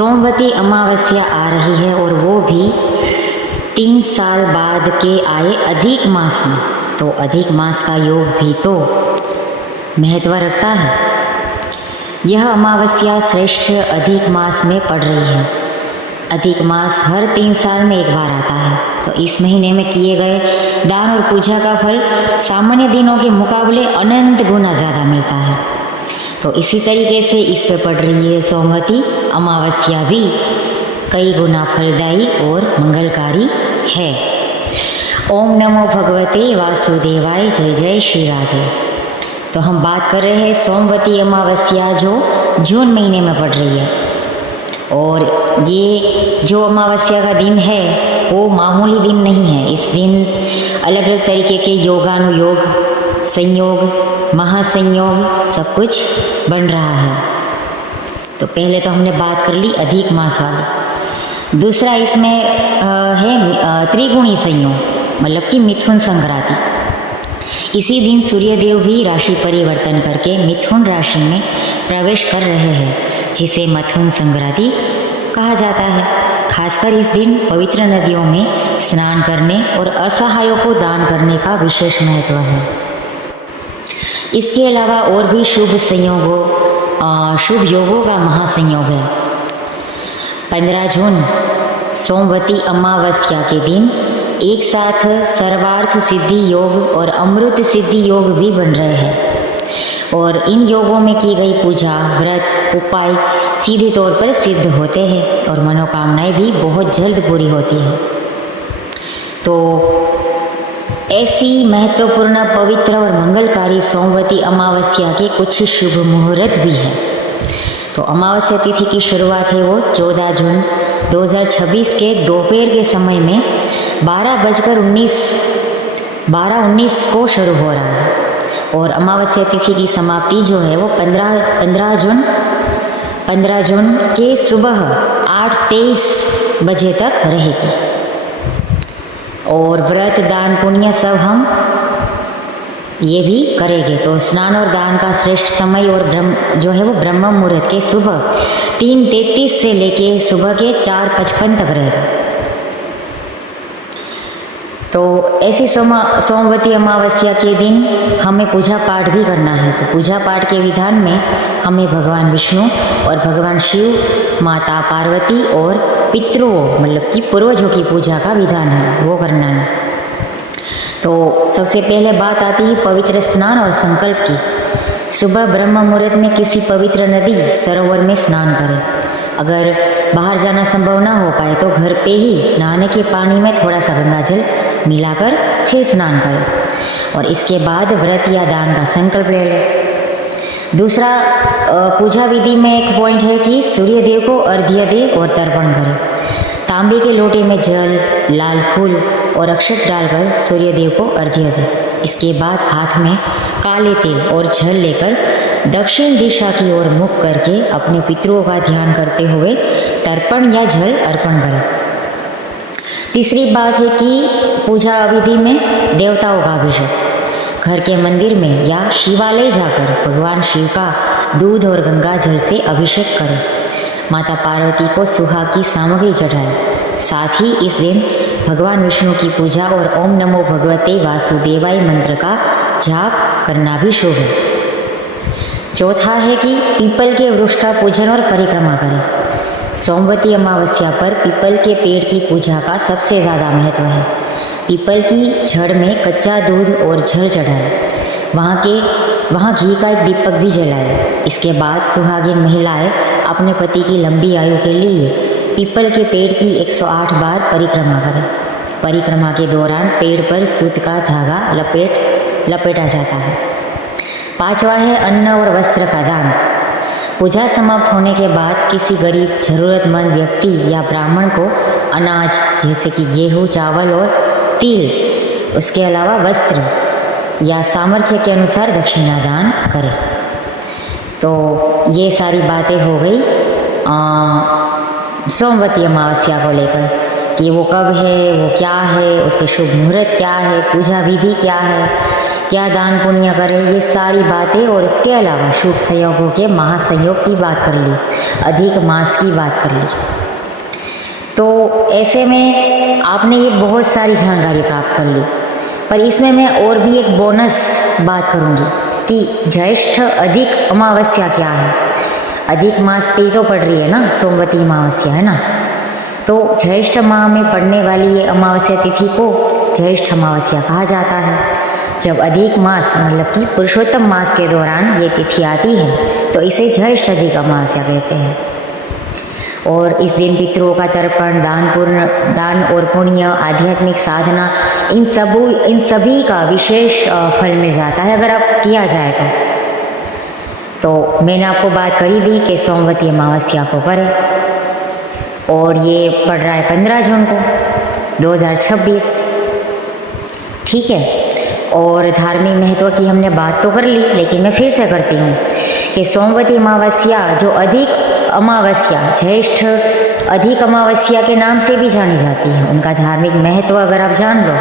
सोमवती अमावस्या आ रही है और वो भी 3 साल बाद के आए अधिक मास में। तो अधिक मास का योग भी तो महत्व रखता है। यह अमावस्या श्रेष्ठ अधिक मास में पड़ रही है। अधिक मास हर 3 साल में एक बार आता है, तो इस महीने में किए गए दान और पूजा का फल सामान्य दिनों के मुकाबले अनंत गुना ज़्यादा मिलता है। तो इसी तरीके से इस पे पड़ रही है सोमवती अमावस्या भी कई गुना फलदायी और मंगलकारी है। ओम नमो भगवते वासुदेवाय। जय जय श्री राधे। तो हम बात कर रहे हैं सोमवती अमावस्या जो जून महीने में पड़ रही है। और ये जो अमावस्या का दिन है वो मामूली दिन नहीं है। इस दिन अलग अलग तरीके के योगानुयोग, संयोग, महासंयोग सब कुछ बन रहा है। तो पहले तो हमने बात कर ली अधिक मास वाली। दूसरा इसमें है त्रिगुणी संयोग, मतलब कि मिथुन संक्रांति। इसी दिन सूर्यदेव भी राशि परिवर्तन करके मिथुन राशि में प्रवेश कर रहे हैं, जिसे मिथुन संक्रांति कहा जाता है। खासकर इस दिन पवित्र नदियों में स्नान करने और असहायों को दान करने का विशेष महत्व है। इसके अलावा और भी शुभ योगों का महासंयोग है। 15 जून सोमवती अमावस्या के दिन एक साथ सर्वार्थ सिद्धि योग और अमृत सिद्धि योग भी बन रहे हैं। और इन योगों में की गई पूजा, व्रत, उपाय सीधे तौर पर सिद्ध होते हैं और मनोकामनाएं भी बहुत जल्द पूरी होती हैं। तो ऐसी महत्वपूर्ण, पवित्र और मंगलकारी सोमवती अमावस्या के कुछ शुभ मुहूर्त भी हैं। तो अमावस्या तिथि की शुरुआत है वो 14 जून 2026 के दोपहर के समय में 12:19 को शुरू हो रहा है। और अमावस्या तिथि की समाप्ति जो है वो 15 जून के सुबह 8:23 बजे तक रहेगी। और व्रत, दान, पुण्य सब हम ये भी करेंगे। तो स्नान और दान का श्रेष्ठ समय और ब्रह्म मुहूर्त के सुबह 3:33 से लेके सुबह के 4:55 तक रहेगा। तो ऐसी सोमवती अमावस्या के दिन हमें पूजा पाठ भी करना है। तो पूजा पाठ के विधान में हमें भगवान विष्णु और भगवान शिव, माता पार्वती और पितरों, मतलब कि पूर्वजों की पूजा का विधान है, वो करना है। तो सबसे पहले बात आती है पवित्र स्नान और संकल्प की। सुबह ब्रह्म मुहूर्त में किसी पवित्र नदी, सरोवर में स्नान करें। अगर बाहर जाना संभव ना हो पाए तो घर पे ही नहाने के पानी में थोड़ा सा गंगाजल मिलाकर फिर स्नान करें। और इसके बाद व्रत या दान का संकल्प ले लें। दूसरा, पूजा विधि में एक पॉइंट है कि सूर्यदेव को अर्घ्य दे और तर्पण करें। तांबे के लोटे में जल, लाल फूल और अक्षत डालकर सूर्यदेव को अर्घ्य दें। इसके बाद हाथ में काले तिल और जल लेकर दक्षिण दिशा की ओर मुख करके अपने पितरों का ध्यान करते हुए तर्पण या जल अर्पण करें। तीसरी बात है कि पूजा विधि में देवताओं का अभिषेक। घर के मंदिर में या शिवालय जाकर भगवान शिव का दूध और गंगा जल से अभिषेक करें। माता पार्वती को सुहाग की सामग्री चढ़ाएं। साथ ही इस दिन भगवान विष्णु की पूजा और ओम नमो भगवते वासुदेवाय मंत्र का जाप करना भी शुभ है। चौथा है कि पीपल के वृक्ष का पूजन और परिक्रमा करें। सोमवती अमावस्या पर पीपल के पेड़ की पूजा का सबसे ज़्यादा महत्व है। पीपल की जड़ में कच्चा दूध और जल चढ़ाएं। वहाँ घी का एक दीपक भी जलाएं। इसके बाद सुहागिन महिलाएं अपने पति की लंबी आयु के लिए पीपल के पेड़ की 108 बार परिक्रमा करें। परिक्रमा के दौरान पेड़ पर सूत का धागा लपेटा जाता है। पांचवा है अन्न और वस्त्र का दान। पूजा समाप्त होने के बाद किसी गरीब, जरूरतमंद व्यक्ति या ब्राह्मण को अनाज जैसे कि गेहूँ, चावल और तिल, उसके अलावा वस्त्र या सामर्थ्य के अनुसार दक्षिणा दान करें। तो ये सारी बातें हो गई सोमवती अमावस्या को लेकर कि वो कब है, वो क्या है, उसके शुभ मुहूर्त क्या है, पूजा विधि क्या है, क्या दान पुण्य करें, ये सारी बातें और इसके अलावा शुभ संयोगों के महासंयोग की बात कर ली, अधिक मास की बात कर ली। तो ऐसे में आपने ये बहुत सारी जानकारी प्राप्त कर ली, पर इसमें मैं और भी एक बोनस बात करूँगी कि ज्येष्ठ अधिक अमावस्या क्या है। अधिक मास पे तो पड़ रही है ना, सोमवती अमावस्या है ना, तो ज्येष्ठ माह में पड़ने वाली ये अमावस्या तिथि को ज्येष्ठ अमावस्या कहा जाता है। जब अधिक मास मतलब कि पुरुषोत्तम मास के दौरान ये तिथि आती है तो इसे ज्येष्ठ अधिक अमावस्या कहते हैं। और इस दिन पितरों का तर्पण, दान और पुण्य, आध्यात्मिक साधना, इन सभी का विशेष फल मिल जाता है अगर आप किया जाए तो मैंने आपको बात करी दी कि सोमवती अमावस्या को करें, और ये पड़ रहा है 15 जून को 2026, ठीक है। और धार्मिक महत्व की हमने बात तो कर ली, लेकिन मैं फिर से करती हूँ कि सोमवती अमावस्या जो अधिक अमावस्या, ज्येष्ठ अधिक अमावस्या के नाम से भी जानी जाती है, उनका धार्मिक महत्व अगर आप जान लो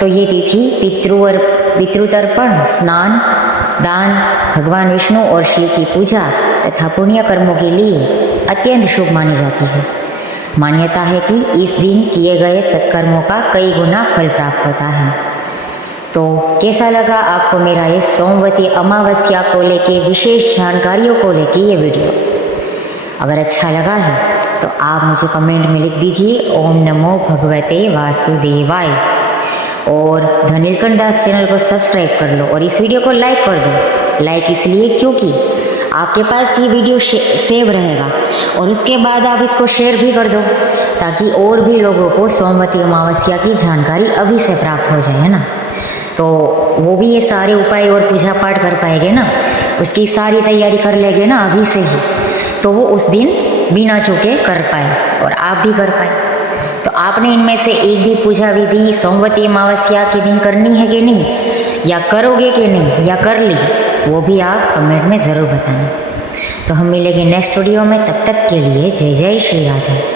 तो ये तिथि पितृतर्पण, स्नान, दान, भगवान विष्णु और शिव की पूजा तथा पुण्य कर्मों के लिए अत्यंत शुभ मानी जाती है। मान्यता है कि इस दिन किए गए सत्कर्मों का कई गुना फल प्राप्त होता है। तो कैसा लगा आपको मेरा ये सोमवती अमावस्या को लेके विशेष जानकारियों को लेके ये वीडियो? अगर अच्छा लगा है तो आप मुझे कमेंट में लिख दीजिए ओम नमो भगवते वासुदेवाय, और द नीलकंठ दास चैनल को सब्सक्राइब कर लो और इस वीडियो को लाइक कर दो। लाइक इसलिए क्योंकि आपके पास ये वीडियो सेव रहेगा और उसके बाद आप इसको शेयर भी कर दो ताकि और भी लोगों को सोमवती अमावस्या की जानकारी अभी से प्राप्त हो जाए, है ना। तो वो भी ये सारे उपाय और पूजा पाठ कर पाएंगे ना, उसकी सारी तैयारी कर लेंगे ना अभी से ही, तो वो उस दिन बिना चूके कर पाए और आप भी कर पाए। तो आपने इनमें से एक भी पूजा विधि सोमवती अमावस्या के दिन करनी है कि नहीं, या करोगे कि नहीं, या कर ली, वो भी आप कमेंट में ज़रूर बताना। तो हम मिलेंगे नेक्स्ट वीडियो में, तब तक के लिए जय जय श्री राधे।